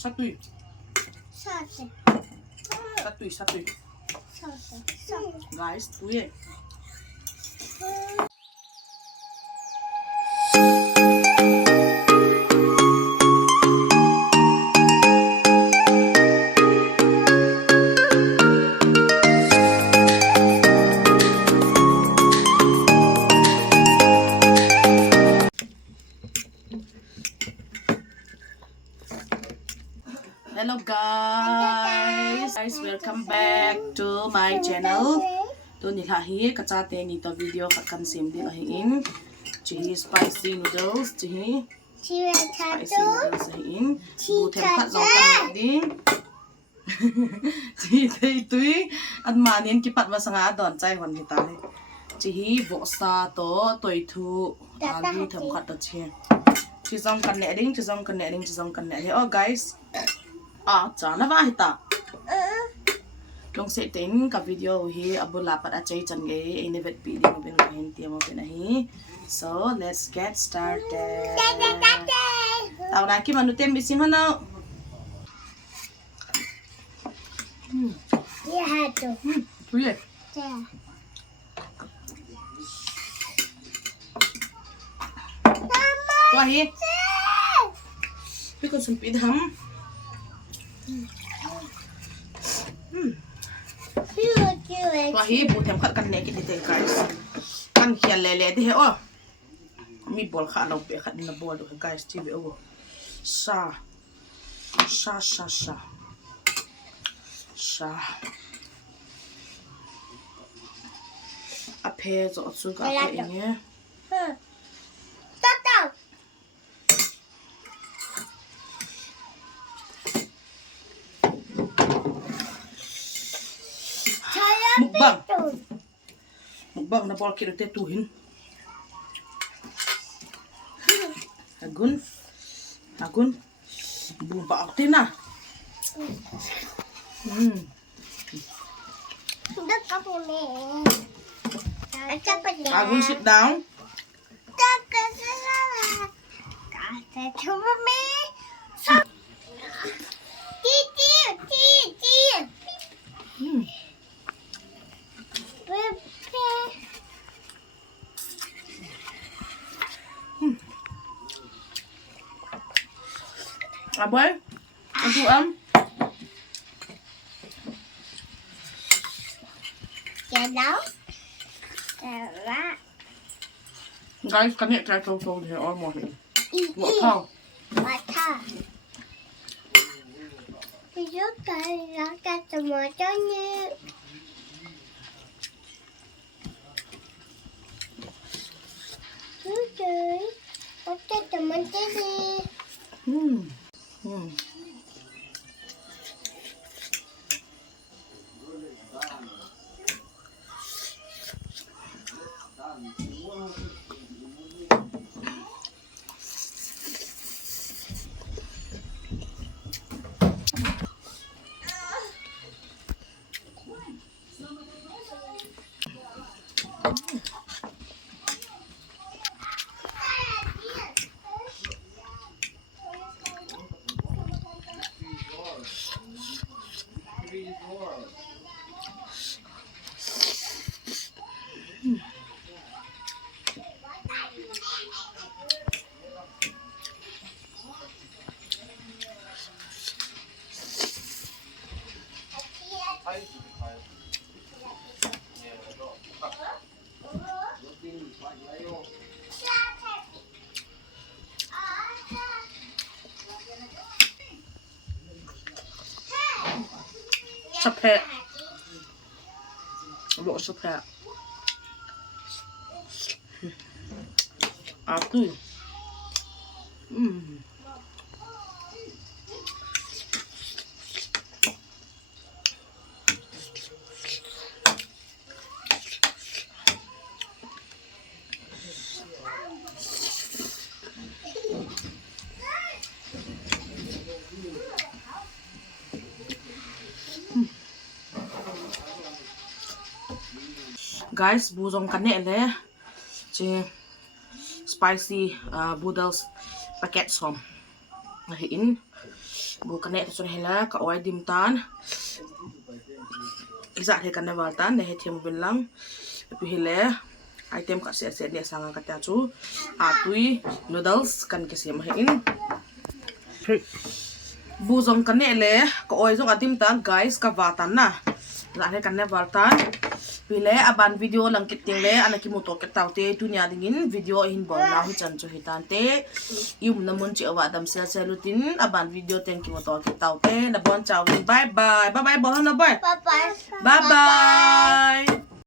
Satuy. Guys, tuye. Hello guys, welcome back to my channel. To nilahi kachate ni to video katkan sim di ahin. Chihi spicy noodles, chihi spicy noodles ahin. Butem khat long kan di. Chihi tei tui at manin kipat masanga don chai hon kita. Chihi bosa to toi thu agi them khat to chi. Chizong kan neding, chizong kan neding, chizong kan neding. Oh guys. Chana ba hita long se tin ka video hi abula pat achai chan ge inivet video ben ko hinti mo pinahi. So let's get started. Tao na ki manu tem bisin hono. Yeah, to. Tuye. Yeah. Wa hi. Bi ko sun pi dham. Wah hi butem khat kan ne ki dite guys. Kan khian le de he o. Mi bol kha lo pe khat na bol do guys ti be o. Sha. A pe zo su ka pe nge. Mukbang na bol kilo te tuhin. Agun. Bumpa akti na. Agun sit down. Aboy, untuk guys, kan ni try to he almost. What how? Giúp cái nó cho tụi mồi cho như trời, có cho tụi mình cái gì? Sepet. Bộ sepet. Aku. guys bu zong kaneh le che spicy noodles packet som in bu kaneh to hela ka oi dim tan isa he kaneh wal tan ne he them bin lang pi hele item ka se ne sanga ka ta chu tui noodles kan ke sem he in bu zong kaneh le ka oi zong adim tan guys ka watan na la he kaneh wal tan pile aban video lang kiting le anaki moto ke taute dunia dingin video hin bol na hu chan chu hitante yum na mun chi awa dam sel selutin aban video thank you moto ke taute na bon chawin bye bye bye bye bol na bye Bye bye. bye bye